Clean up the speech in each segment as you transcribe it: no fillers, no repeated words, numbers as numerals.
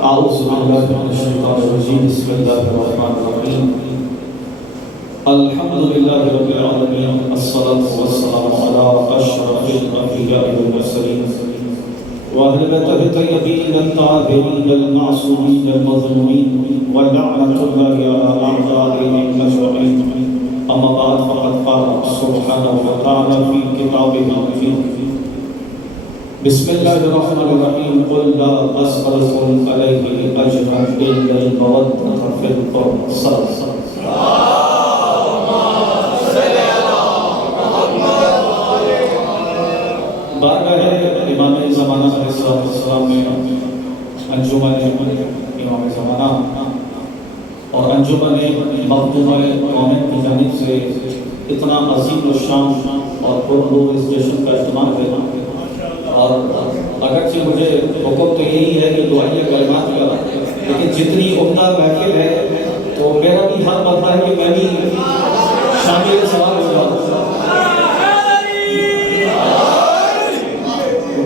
أعوذ بالله من الشيطان الرجيم بسم الله الرحمن الرحيم الحمد لله رب العالمين الصلاة والسلام على أشرف الأنبياء والمرسلين وأهل بيته الطيبين الطاهرين المعصومين المظلومين ولعنة الله على أعدائهم أجمعين أما بعد فقد قال سبحانه وتعالى في كتابه المبين بسم الله الرحمن الرحيم قل لا أسألكم عليه أجرا إلا المودة في القربى صلى الله عليه وسلم بارگاہ امام زمانہ علیہ السلام میں انجمن امام زمانہ اور انجمن مخدومہ قومین کی جانب سے اتنا عظیم الشان اور پرنور اس جشن کا اہتمام ہے اور اگرچہ مجھے حکم تو یہی ہے کہ دعائیہ کلمات کا لیکن جتنی عمدہ محفل ہے تو میرا بھی حق بنتا ہے کہ میں بھی شامل سوال ہو جاؤں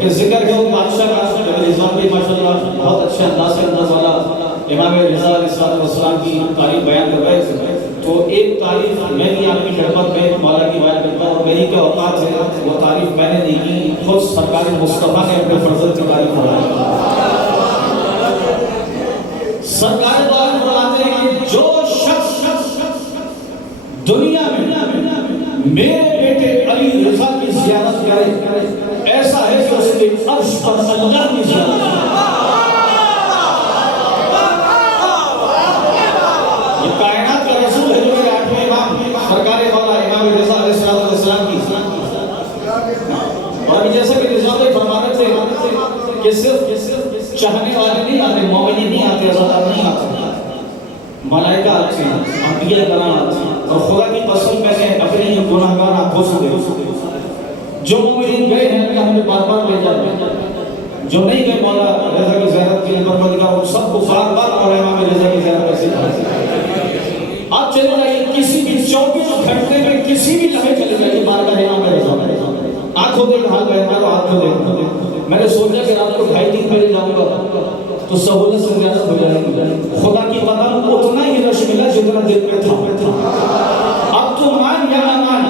کہ ذکر ہے وہ بادشاہ کا رضوان بھی ماشاءاللہ بہت اچھے انداز والا امام رضا علیہ السلام کی تعریف بیان کر رہے تھے تو ایک تعریف میں بھی آپ کی خدمت میں مولا کی بیان کرتا ہوں اور میری کیا اوقات ہے وہ تعریف میں نے نہیں کی خود سرکار مصطفیٰ نے اپنے فرزند کی تعریف فرمائی سرکار دعا فرماتے ہیں کہ جو شخص دنیا میں میرے بیٹے علی رضا کی زیارت کرے ایسا ہے کہ اس کے عرش پر اللہ کی زیارت کرے یہ کائنات کا رسول ہے جو کہ آٹھویں امام سرکار والا امام رضا علیہ السلام کی اور جیسا کہ رضا بھائی فرما رہے تھے کہ صرف چاہنے والے نہیں آتے مومنین نہیں آتے عزادار نہیں آتے ملائکہ آتے ہیں انبیاء کرام آتے ہیں اور خدا کی قسم میں نے اپنی گناہگار آنکھوں سے دیکھا جو مومنین گئے ہیں اللہ ہمیں بار بار لے جاتے ہیں جو نہیں گئے مولا رضا کی زیارت کے لیے پروردگار وہ سب کو بار بار اور امام رضا کی زیارت کیسے کرتے ہیں آپ چلے جائیے کسی بھی 24 گھنٹے میں کسی بھی لمحے چلے جائیے بارگاہ امام رضا آنکھوں دیکھ حال گئے ہمارا آنکھوں دیکھ میں نے سوچا کہ رات کو 2.5 دن پہلے جاؤں گا تو سہولت سے زیادہ ہو جائے گی خدا کی قدم اتنا ہی رش ملا جتنا دل میں تھا اب تو مان یا نہ مان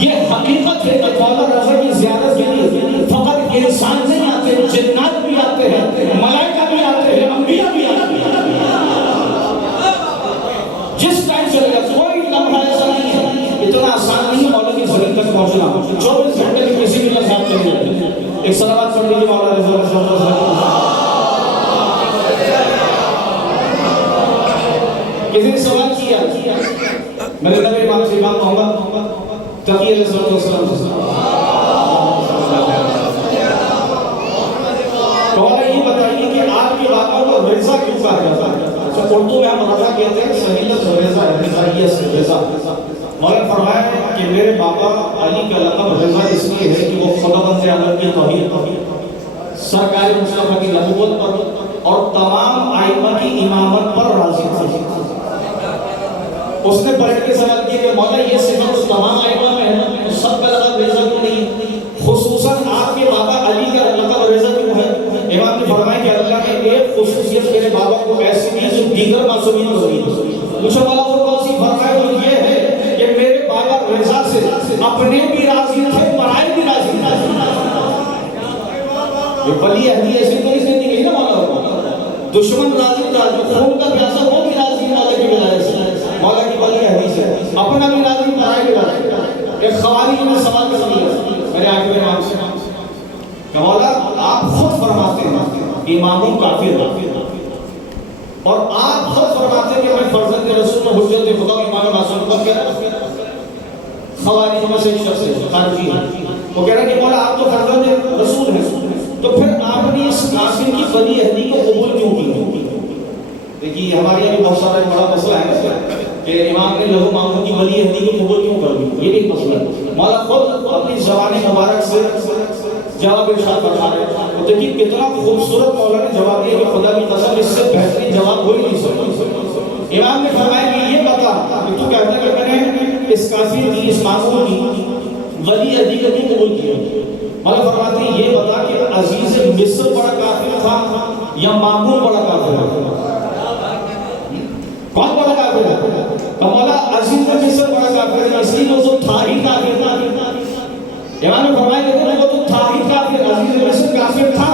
یہ حقیقت ہے کہ مولا رضا کی زیارت کے لیے فقط انسان نہیں آتے جنات بھی آتے ہیں ملائکہ بھی آتے ہیں انبیاء بھی آتے ہیں جس ٹائم چلے گا کوئی لمحہ ایسا نہیں ہے اتنا آسان نہیں ہے مولا کی زمین تک پہنچنا 24 گھنٹے میں کسی بھی لمحات چلے جائے ایک صلوات پڑھ لیجیے مولا رضا علیہ السلام کسی نے سوال کیا میرے نبی امام سے امام محمد تقی علیہ السلام کہا یہ بتائیے کہ آپ کے بابا کو رضا کیوں کہا جاتا ہے اردو میں ہم رضا کہتے ہیں سہیلت رضا رضائیت رضا مولا فرمایا کہ میرے بابا علی کا لقب رضا اس لیے ہے کہ وہ خداوند عالم کی توحید سرکار مصطفیٰ کی نبوت پر اور تمام ائمہ کی امامت پر راضی تھا اس نے پلٹ کے سوال کیا کہ مولا یہ صفت تمام ائمہ میں ہے تو سب کا لقب رضا کیوں نہیں خصوصاً آپ کے بابا علی کا لقب رضا کیوں ہے امام نے فرمایا کہ اللہ نے ایک خصوصیت میرے بابا کو ایسی دی جو دیگر معصومین کو نہیں مجھے مولا وہ کون سی فرمایا وہ یہ ہے کہ میرے بابا رضا سے اپنے بھی راضی تھے پرائے بھی راضی تھے یہ ولی عہدی ایسی کوئی زندگی نہیں نا مولا دشمن راضی تھا جو خون کا پیاسا وہ بھی راضی مولا کی ولایت سے مولا کی ولی حدیث ہے اپنا بھی راضی پرائے بھی راضی ایک خوارج میں سوال کر دیا میرے آگے میں امام سے کہ مولا آپ خود فرماتے ہیں اماموں کافر اور آپ خود فرماتے ہیں کہ میں فرزند رسول میں حجت خدا امام معصوم پر کہہ رہا خوارج میں سے ایک شخص ہے خارجی ہے وہ کہہ رہا کہ مولا آپ تو فرزند رسول ہیں تو پھر آپ نے اس قاسم کی ولی عہدی کو قبول کیوں کی دیکھیے ہمارے یہاں بہت سارا بڑا مسئلہ ہے کہ امام نے لہو مامون کی ولی عہدی کو قبول کیوں کر دی یہ بھی مسئلہ ہے مولا خود اپنی زبان مبارک سے جواب ارشاد فرما رہے ہیں تو دیکھیے کتنا خوبصورت مولا نے جواب دیا کہ خدا کی قسم اس سے بہترین جواب ہو ہی نہیں سکتا امام نے فرمایا کہ یہ بتا کہ تو کہتا ہے کہ میں نے اس کافر کی اس معصوم کی ولی عہدی کو قبول کیا مولا فرماتے ہیں یہ بتا کہ عزیز مصر بڑا کافر تھا یا معمول بڑا کافر ہے؟ کون بڑا کافر ہے؟ تو مولا عزیز مصر بڑا کافر ہے، اس لیے وہ تھا ہی کافر تھا۔ امام نے فرمایا کہ وہ تو تھا ہی کافر، عزیز مصر کافر تھا،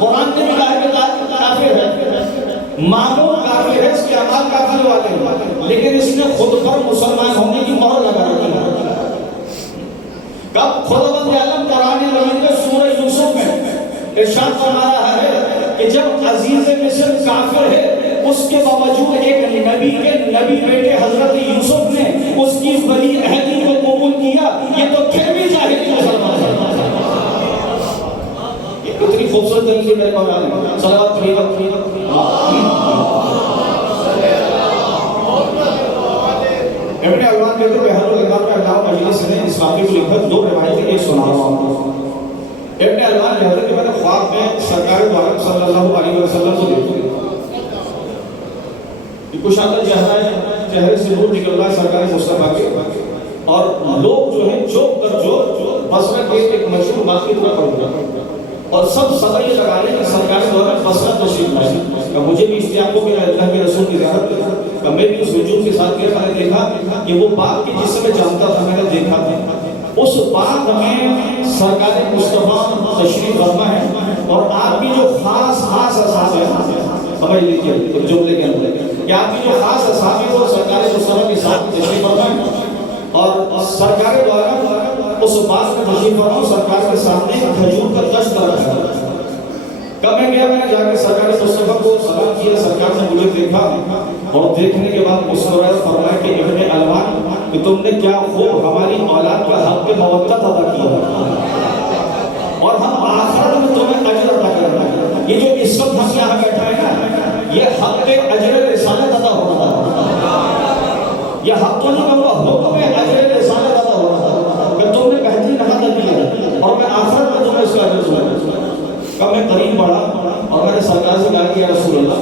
قرآن نے بھی کہا کہ کافر ہے، معمول کافر ہے، اس کے اعمال کافر والے ہیں، لیکن اس نے خود پر مسلمان ہونے کی مہر لگا رکھی ہے۔ کب خداوند عالم قرآن مجید میں سورہ یوسف میں ارشاد فرما رہا ہے کہ جب عزیز مصر کافر ہے، اس کے باوجود ایک نبی کے نبی بیٹے حضرت یوسف نے اس کی ولی عہدی کو قبول کیا، یہ تو پھر بھی ظاہر مسلمان ہے۔ یہ کتنی خوبصورت طریقے میرے مولا صلوات پڑھیے گا۔ ابن علوان کہتے ہیں بہر العلماء کا اللہ مجلس نے اس واقعے کو لکھا، دو روایتیں ایک سنا رہا ہوں۔ ابن علوان کہتے ہیں کہ میں نے خواب میں سرکار دو عالم صلی اللہ علیہ وسلم کو دیکھا، کچھ اندر چہرے سے نور نکل رہا ہے سرکار مصطفیٰ کے، اور لوگ جو ہیں چوک در چوک بصرہ کے ایک مشہور بات کی طرح پڑھ رہا، اور سب صبر یہ لگا رہے ہیں کہ سرکار دورہ بصرہ تشریف لائے۔ مجھے بھی اشتیاق ہو کہ میں اللہ کے رسول کی زیارت کرتا، میں بھی اس وجود کے ساتھ گیا، میں نے دیکھا کہ وہ باغ کی جس سے میں جانتا تھا، میں نے دیکھا اس باغ میں سرکار مصطفیٰ تشریف فرما ہے، اور آپ کی جو خاص اصحاب ہے، سمجھ لیجیے جملے کے اندر کہ آپ کی جو خاص اصحاب ہے وہ سرکار مصطفیٰ کے ساتھ تشریف فرما ہے، اور سرکار دوارا اس باغ میں تشریف فرما، سرکار کے سامنے کھجور کا دشت رکھا ہے۔ کب میں گیا، میں نے جا کے سرکار مصطفیٰ کو سلام کیا، سرکار نے مجھے دیکھا اور دیکھنے کے بعد مسکرایا، فرمایا کہ ابن علوان کہ تم نے کیا خوب ہماری اولاد کا حق مودت ادا کیا، اور ہم آخرت میں تمہیں اجر عطا کرنا ہے۔ یہ جو اس وقت ہم یہاں بیٹھا ہے نا، یہ حق اجر رسالت عطا ہو رہا ہے، یہ حق تو نہیں کہوں گا، حکم اجر رسالت عطا ہو رہا ہے کہ تم نے بہترین حق ادا کیا، اور میں آخرت میں تمہیں اس کا اجر دوں۔ کب میں قریب بڑھا اور میں نے سرکار سے کہا کہ یا رسول اللہ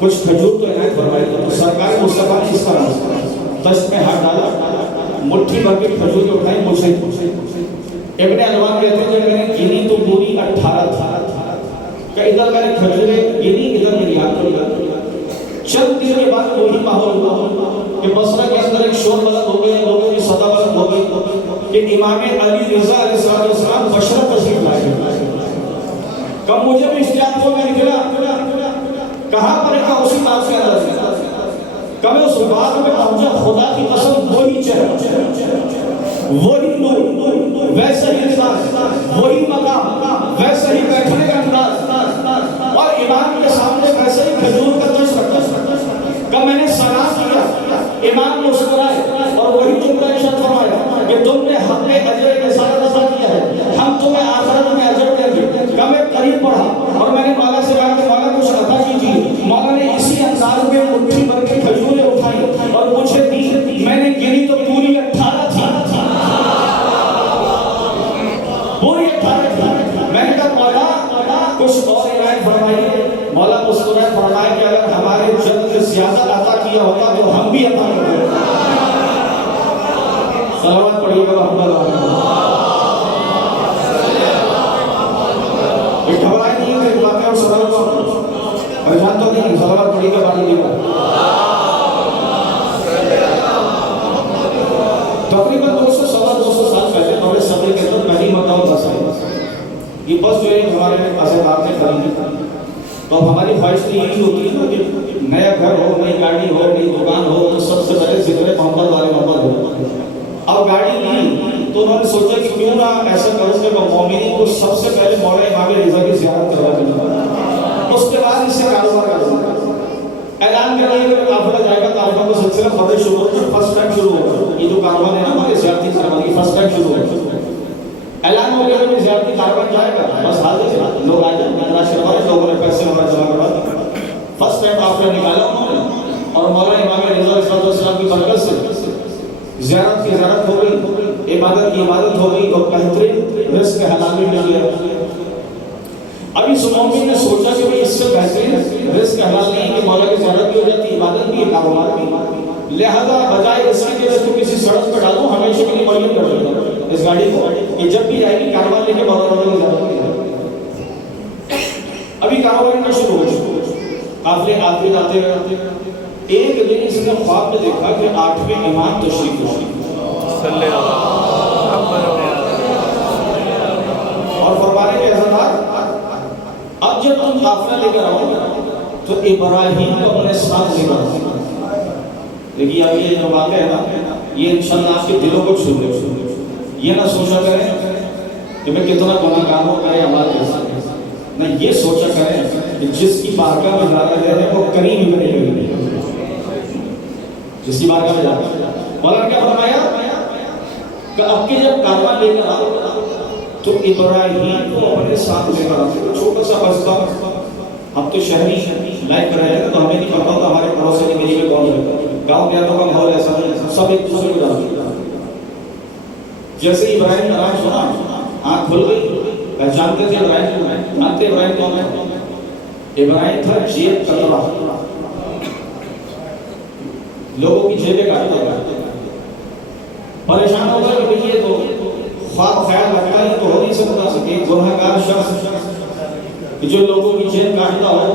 کچھ کھجور تو عنایت فرمائے، تو سرکار مصطفیٰ نے اس طرح دشت میں ہاتھ ڈالا، مٹھی بھر کے کھجور اٹھائی، مجھے ابن علوان کہتے ہیں کہ میں نے گنی تو پوری 18 تھا، کہ ادھر میں نے کھجوریں گنی، ادھر میری ہاتھ ڈالی۔ چند دن کے بعد وہی ماحول ہوا کہ بصرہ کے اندر ایک شور بلند ہو گیا، لوگوں کی صدا بلند ہو گئی کہ امام علی رضا علیہ السلام بصرہ تشریف لائے۔ کب مجھے بھی اشتیاق ہو، میں نکلا، کہاں پر ہے؟ اسی باغ کے اندر۔ کبھی اس باغ میں پہنچا، خدا کی قسم وہی چہرہ، وہی نور، ویسے ہی لباس، وہی مقام، ویسے ہی بیٹھنے کا انداز، اور امام کے سامنے ویسے ہی کھجور کا دشت رکھا۔ کب میں نے سلام کیا، امام مسکرائے اور وہی جملہ ارشاد فرمایا کہ تم نے حق اجر رسالت ادا کیا ہے، ہم تمہیں آخرت میں اجر دیں گے۔ کب میں قریب پڑھا اور میں نے مولا سے کہا کہ مولا کچھ عطا کیجیے۔ مولا نے اسی انداز میں مٹھی بھر کے کھجوریں اٹھائی اور مجھے دی، میں نے گنی تو پوری 18 تھی، پوری 18 تھی۔ میں نے کہا مولا کچھ اور عنایت فرمائیے۔ مولا مسکرائے، فرمایا کہ اگر ہمارے جد سے زیادہ عطا کیا ہوتا تو ہم بھی عطا کرتے۔ صلوات پڑھیے گا محمد یہ گھبرائے نہیں کہ واقعہ اور سوال کو پریشان تو نہیں، صلوات پڑھیے گا بانی دیگا۔ تقریباً 200 سال پہلے بڑے صدر کے اندر پہلی مرتبہ بس ہے، یہ بس جو ہے ہمارے عزیزات نے خریدی، تو ہماری خواہش تو یہی ہوتی ہے کہ نیا گھر ہو، نئی گاڑی ہو، نئی دکان ہو تو سب سے پہلے ذکر محمد والے محمد ہو۔ اب گاڑی لی تو انہوں نے سوچا کہ کیوں نہ ایسا کروں کہ مومنین کو سب سے پہلے مولا امام رضا کی زیارت کروا دوں، اس کے بعد اس سے کاروبار کروں۔ اعلان کر دیا کہ قافلہ جائے گا، قافلہ کا سلسلہ فتح شروع ہو، فرسٹ ٹائم شروع ہوگا، یہ جو کاروان ہے نا ہمارے زیارتی کاروان کی فرسٹ ٹائم شروع ہوگا۔ اعلان ہو گیا کہ زیارتی کاروان جائے گا، بس حاضر ہے، لوگ آ جائیں، میرا شروع لوگوں نے پیسے ہمارا جمع کروا دیا۔ فرسٹ ٹائم قافلہ نکالا انہوں نے، اور مولا امام رضا علیہ السلام کی برکت سے زیارت کی زیارت ہو گئی، عبادت کی عبادت ہو گئی، اور بہترین رزق حلال مل گیا۔ اب اس مومن نے سوچا کہ بھئی اس سے بہترین رزق حلال نہیں کہ مولا کی زیارت بھی ہو جاتی، عبادت بھی، کاروبار بھی، لہذا بجائے اس کے اس کو کسی سڑک پہ ڈالوں، ہمیشہ کے لیے معین کر دیتا ہوں اس گاڑی کو کہ جب بھی جائے گی کاروبار لے کے مولا کی زیارت کی۔ ابھی کاروبار کا شروع ہو چکا. قافلے آتے جاتے ایک دن اس نے خواب میں دیکھا کہ 8ویں امام تشریف لائے اور فرمانے کے حضرات اب جب تم قافلہ لے کر آؤ تو ابراہیم کو اپنے ساتھ لے کر آؤ. لیکن اب یہ جو بات ہے نا یہ انشاءاللہ آپ کے دلوں کو چھو لے. یہ نہ سوچا کریں کہ میں کتنا گناہ گار ہوں کرے عمل کیسا نہ یہ سوچا کریں کہ جس کی بارگاہ میں جا رہے ہیں وہ کریم ہی بنے ہوئے جس کی بارگاہ میں جا رہے ہیں. مولانا کیا فرمایا کہ اب کے جب کارواں لے کر آؤ تو ابراہیم کو اپنے ساتھ لے کر آتے. چھوٹا سا بستا ہم تو شہری لائف کر رہے ہیں تو ہمیں نہیں پتا ہوتا ہمارے پڑوس سے میری میں کون ہے. گاؤں دیہاتوں کا ماحول ایسا نہیں, سب ایک دوسرے کو جانتے. جیسے ابراہیم کا نام سنا آنکھ کھل گئی, پہچانتے تھے ابراہیم کو. جانتے ابراہیم کون ہے؟ ابراہیم تھا جیب کترا, لوگوں کی جیبیں کاٹتا تھا. پریشان ہو گئے کہ یہ تو خواب خیال رکھتا ہے تو ہو نہیں سکتا. ایک گنہگار شخص کہ جو لوگوں کی جیب کاٹتا ہو,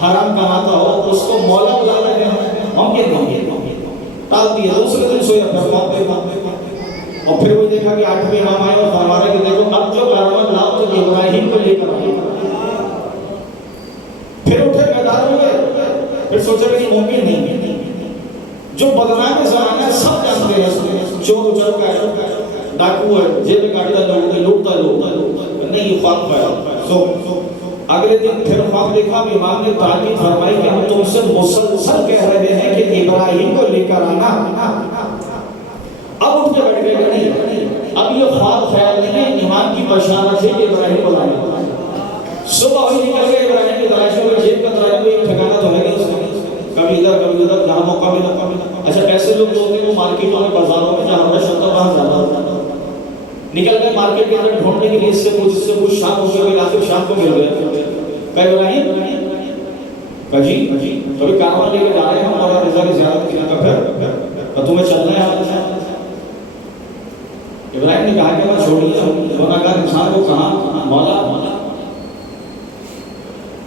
حرام کماتا ہو, اس کو مولا بلا رہے ہیں, ممکن نہیں. ٹال دیا, دوسرے دن سویا پھر خواب دیکھا اور پھر وہ دیکھا کہ 8ویں امام آئے اور فرما رہے کہ دیکھو اب جو کارواں لاؤ تو ابراہیم کو لے کر آئے. پھر اٹھے بیدار ہوئے, پھر سوچا کہ ممکن نہیں. جو بدنام زمانہ سب جانتے ہیں, چور اچر کا ہے, ڈاکو ہے, جیب کاٹتا لوگوں کے, لوٹتا لوگ نہیں. یہ خواب پایا. اگلے دن پھر خواب دیکھا, امام نے تعلیم فرمائی کہ ہم تم سے مسلسل کہہ رہے ہیں کہ ابراہیم کو لے کر آنا. اب اٹھ کے بیٹھ گئے کہ نہیں, اب یہ خواب خیال نہیں ہے, ایمان کی بشارت ہے کہ ابراہیم کو لانا. صبح ہوئی نکل گئے ابراہیم کی تلاشوں میں, جیب کا تلاش میں ٹھکانا تو ہے نہیں اس میں, کبھی ادھر کبھی ادھر, جہاں موقع ملا. اچھا ایسے لوگ جو ہوتے ہیں وہ مارکیٹوں میں, بازاروں میں جہاں رش ہوتا ہے وہاں زیادہ ہوتا ہے. نکل گئے مارکیٹ کے اندر ڈھونڈنے کے لیے, اس سے کچھ شام ہو گئے, آخر شام کو مل گئے. کہ ابراہیم جی کبھی کارواں لے کے جا رہے ہیں ہم مولا رضا کی زیارت کے لیے, پھر تمہیں چلنا ہے. ابراہیم نے کہا کہ میں چھوڑیے گنہگار انسان کو کہاں مولا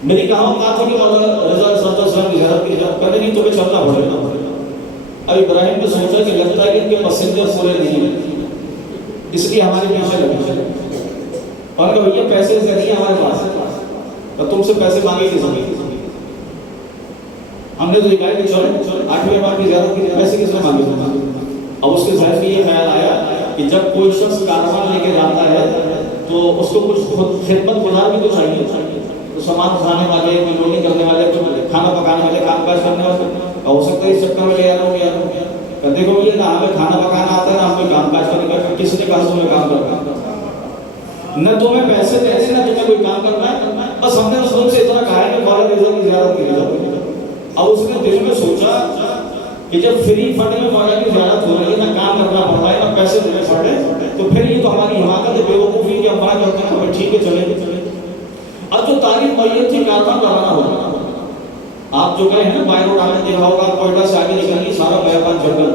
میری کہاں بات ہے کہ مولا رضا صلی اللہ علیہ وسلم کی زیارت کی جائے. کہتے نہیں تمہیں چلنا پڑے گا. اب ابراہیم نے سوچا کہ لگتا ہے کہ ان کے پسندے پورے نہیں ہیں, اس لیے ہمارے پیچھے لگے. اور کہ بھیا پیسے سے نہیں ہمارے پاس, تو تم سے پیسے مانگے کس نے؟ ہم نے تو یہ کہا کہ چلو 8ویں امام کی زیارت کی پیسے کس نے مانگے. اب اس کے ذہن میں یہ خیال آیا کہ جب کوئی شخص کارواں لے کے جاتا ہے تو اس کو کچھ خدمت گزار بھی تو چاہیے. تو سامان اٹھانے والے, لوڈنگ کرنے والے, کھانا پکانے والے, کام کاج کرنے والے, ہو سکتا ہے اس چکر میں لے آ رہا ہوں. دیکھو یہ نہ ہمیں کھانا پکانا آتا ہے نہ ہمیں کام کاج کرنے کا. کس نے کہا تمہیں کام کرنا, نہ تمہیں پیسے دینے نہ تمہیں کوئی کام کرنا ہے. بس ہم نے اس لوگ سے اتنا کہا ہے کہ مولا رضا کی زیارت کی جائے. اب اس نے دل میں سوچا کہ جب فری فنڈ میں مولا کی زیارت ہو رہی ہے, نہ کام کرنا پڑ رہا ہے نہ پیسے دینے پڑ رہے, تو پھر یہ تو ہماری حماقت ہے, بے وقوفی کہ ہم منع کرتے ہیں کہ ٹھیک ہے چلیں گے. اب جو تعلیم میت تھی کارواں کرانا ہوگا. آپ جو کہیں ہیں نا بائی روڈ آنے دیکھا ہوگا, کوئٹہ سے آگے نکلنی سارا بیابان جنگل,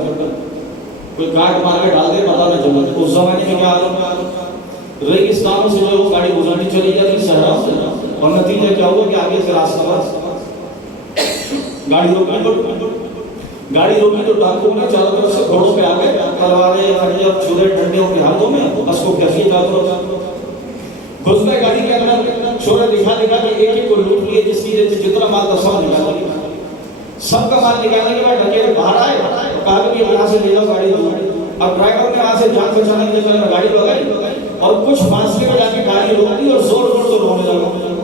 کوئی کاٹ مار کے ڈال دے پتا نہ جنگل. اس زمانے میں کیا عالم, ریگستانوں سے جو گاڑی گزرنی چلی جاتی صحرا سے, اور نتیجہ کیا ہوا کہ آگے سے راستہ گاڑی روکی تو ڈاکو نے چاروں طرف سے گھوڑوں پہ آ گئے, تلواریں چھرے ڈنڈے ان کے ہاتھوں میں, اس کو کیسے چاروں گھس گئے گاڑی کے اندر. چھوڑے دکھا کہ ایک ایک کو لوٹ لیے, جس کی جتنا مال تھا سب نکالا. سب کا مال نکالنے کے بعد ڈکیت باہر آئے, کہا کہ یہاں سے لے جاؤ گاڑی. اب ڈرائیور نے وہاں سے جان بچانے کے لیے گاڑی لگائی اور کچھ فاصلے میں جا کے گاڑی روک دی اور زور زور سے رونے لگا.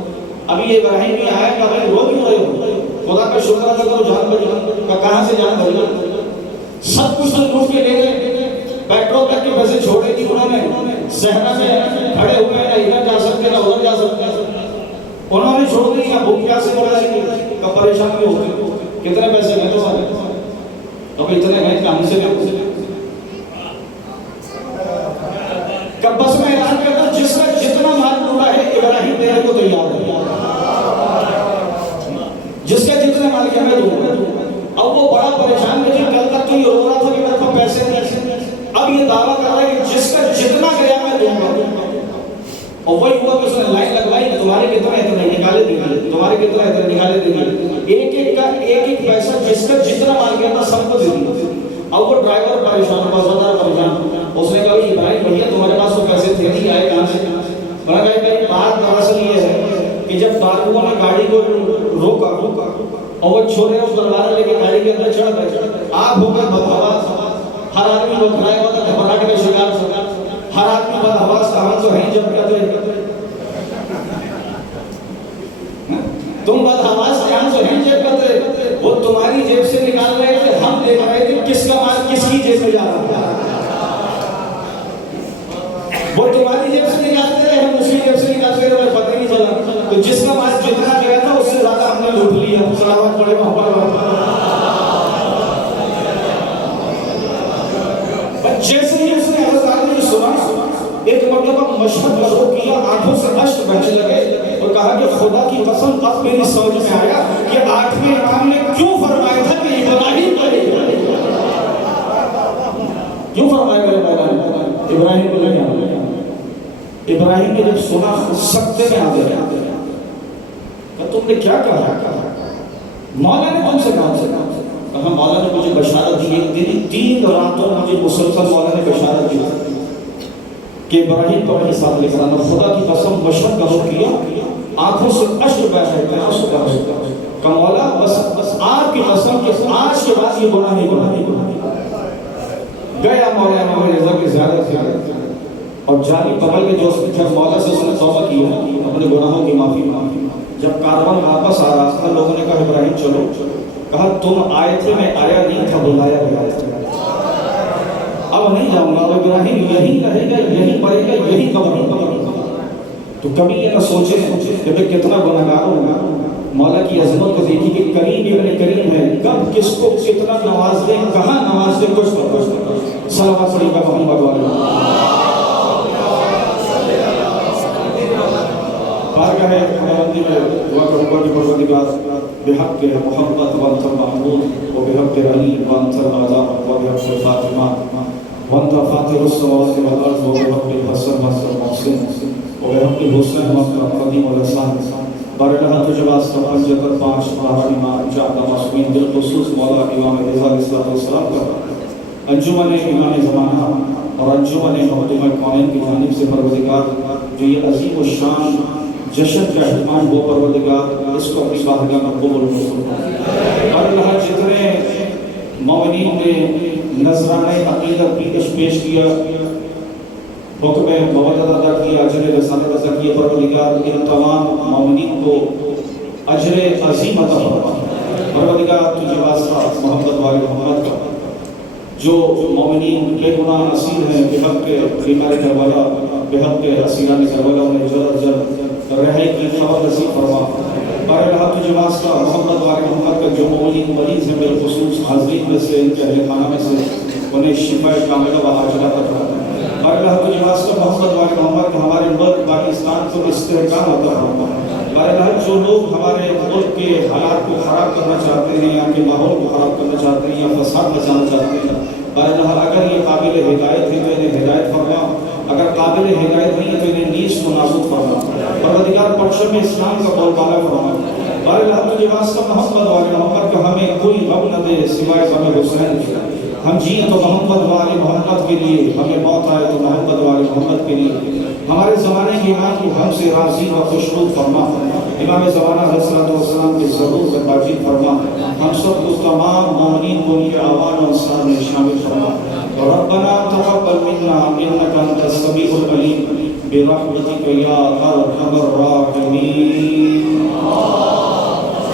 ابھی یہ ابراہیم بھی آیا کہ بھائی رو کیوں رہے ہو, خدا کا شکر ادا کرو جان بچا. کہاں سے جان بچا, سب کچھ تو لوٹ کے لے گئے. پیٹرول تک کے پیسے چھوڑے تھی انہوں نے, صحرا میں کھڑے ہوئے نہ ادھر جا سکتے نہ ادھر جا سکتے. انہوں نے چھوڑ دی, بھوک پیاس سے مرا سی کب پریشان بھی ہوتے. کتنے پیسے گئے تو سارے, اب اتنے گئے کہ ہم سے گئے. کب بس میں اعلان کرتا ہوں جس کا جتنا مال ڈوبا ہے ابراہیم دینے کو تیار ہے, جس کا جتنا مال کیا میں دوں گا. اب وہ بڑا پریشان ہے, کل تک تو یہ رو رہا تھا کہ میرے پاس پیسے نہیں, اب یہ دعویٰ کر رہا ہے کہ جس کا جتنا گیا میں دوں گا. اور وہی ہوا کہ اس نے لائن لگوائی, تمہارے کتنے اتنے نکالے, تمہارے کتنا ادھر نکالے دیجیے، ایک ایک پیسہ جس کا جتنا مال گیا تھا سب کو دے دیا۔ اب وہ ڈرائیور پریشان، بازار پریشان، اس نے کہا ابراہیم بھیا تمہارے پاس تو پیسے تھے نہیں، آئے کہاں سے؟ بڑا کہ بات دراصل یہ ہے کہ جب ڈاکوؤں نے گاڑی کو روکا اور وہ چھوڑے اس تلوار لے کے گاڑی کے اندر چڑھ گئے، آپ ہو گئے بدحواس، ہر آدمی وہ کھڑا ہوا تھا گھبراہٹ کا شکار، ہر آدمی بدحواس تھا، ہم تو ہیں جب کہتے تم بدحواس کہاں سے ہیں جب کہتے، وہ تمہاری جیب سے نکال رہے تھے، ہم دیکھ رہے تھے کس کا مال کس کی جیب میں جا رہا تھا۔ وہ تمہاری جیب سے نکالتے رہے، ہم اس کی جیب سے نکالتے رہے، ہمیں پتہ نہیں چلا۔ تو جس کا مال جتنا گیا تھا اس سے زیادہ ہم نے لوٹ لیا۔ صلوات پڑھے محمد۔ جیسے ہی اس نے حضرت علی نے سنا، ایک مرتبہ مشہد مشہور کیا، آنکھوں سے اشک بہنے لگے اور کہا کہ خدا کی قسم اب میری سمجھ میں آیا کہ 8ویں امام نے کیوں فرمایا تھا کہ ابراہیم کو کیوں فرمایا میرے مولا نے ابراہیم کو نہیں آیا۔ ابراہیم نے جب سنا سکتے میں آ گیا کہ تم نے کیا کہا؟ مولا نے تم سے کہا مولا نے مجھے بشارت دی، ایک دن 3 راتوں مجھے مسلسل مولا نے بشارت دی کہ ابراہیم کو اپنے ساتھ لے کر آنا۔ خدا کی قسم مشہد کا رخ کیا، آنکھوں سے اشک بہ رہے تھے، آنسو بہ رہے تھے کہ مولا بس آپ کی قسم کہ آج کے بعد یہ گناہ نہیں گیا۔ مولا نے رضا کی زیادت اور جانی قبل کے دوست جب مولا سے اس نے توبہ کیا اپنے گناہوں کی معافی مانگی۔ جب کاروان واپس آ رہا تھا لوگوں نے کہا ابراہیم چلو، کہا تم آئے تھے میں آیا نہیں تھا، بلایا گیا تھا، اب نہیں جاؤں گا۔ ابراہیم یہی رہے گا، یہی پڑے گا، یہی قبر ہوگا۔ تو کبھی یہ نہ سوچے کہ میں کتنا گناہگار ہوں، مولا کی عظمت کو دیکھی کہ کریم ابن کریم ہے، کب کس کو کتنا نواز دیں، کہاں نواز دیں، کچھ پر صلوات پڑھی گا محمد والے بارگاہ خداوندی میں دعا کروں گا کہ پروردگار بحق محمد وانت محمود و بحق علی وانت العذا و بحق فاطمہ وانت فاتح السماوات والارض و بحق الحسن وانت المحسن و بحق الحسین وانت القدیم والحسان بارگاہ تجھے واسطہ 5 امام جعدہ معصومین بالخصوص مولا امام رضا علیہ السلام کا انجمن امام زمانہ اور انجمن مخدوم کونین کی جانب سے پروردگار جو یہ عظیم و شان جشن کا اہتمام ہو پروردگار اس کو اپنی بارگاہ میں قبول فرما۔ اور اللہ جتنے مومنین نے نذرانے عقیدت پیش کیا، حکم موعظہ ادا کیا، اجر رسالت ادا کیا، پروردگار ان تمام مومنین کو اجر عظیم عطا فرما۔ پروردگار تجھے واسطہ محمد والے محمد کا جو مومنین بے گناہ اسیر ہیں، بحق بیمار کربلا، بحق اسیران کربلا، انہیں جلد جلد رہائی کی خبر نصیب فرما۔ اور اللہ تجھے واسطہ محمد والے محمد کا جو مومنین مریض ہیں بالخصوص حاضرین میں سے، ان کے اہل خانہ میں سے، انہیں شفا کاملہ و عاجلہ عطا فرما۔ اور اللہ تجھے واسطہ محمد والے محمد کا ہمارے ملک پاکستان کو استحکام عطا فرما۔ اور اللہ جو لوگ ہمارے ملک کے حالات کو خراب کرنا چاہتے ہیں، یہاں کے ماحول کو خراب کرنا چاہتے ہیں یا فساد مچانا چاہتے ہیں، اور اللہ اگر یہ قابل ہدایت ہے تو انہیں ہدایت فرما، اگر قابل ہدایت نہیں ہے تو انہیں نیز و نابود فرما۔ پروردگار پرچم اسلام کا بول بالا فرما۔ اور اللہ تجھے واسطہ محمد والے محمد کا ہمیں کوئی غم نہ دے سوائے غم حسین کی۔ ہم جیئیں تو محمد والے محمد کے لیے، ہمیں موت آئے تو محمد والے محمد کے لیے۔ ہمارے زمانے کے امام کو ہم سے راضی و خوشنود فرما۔ امام زمانہ علیہ السلام کے ضرور سے باجید فرما۔ ہم سب کو تمام مومنین کو ان کے آوان و انسان میں شامل فرما۔ ربنا تقبل منا انك انت السميع العليم برحمتك يا ارحم الراحمين۔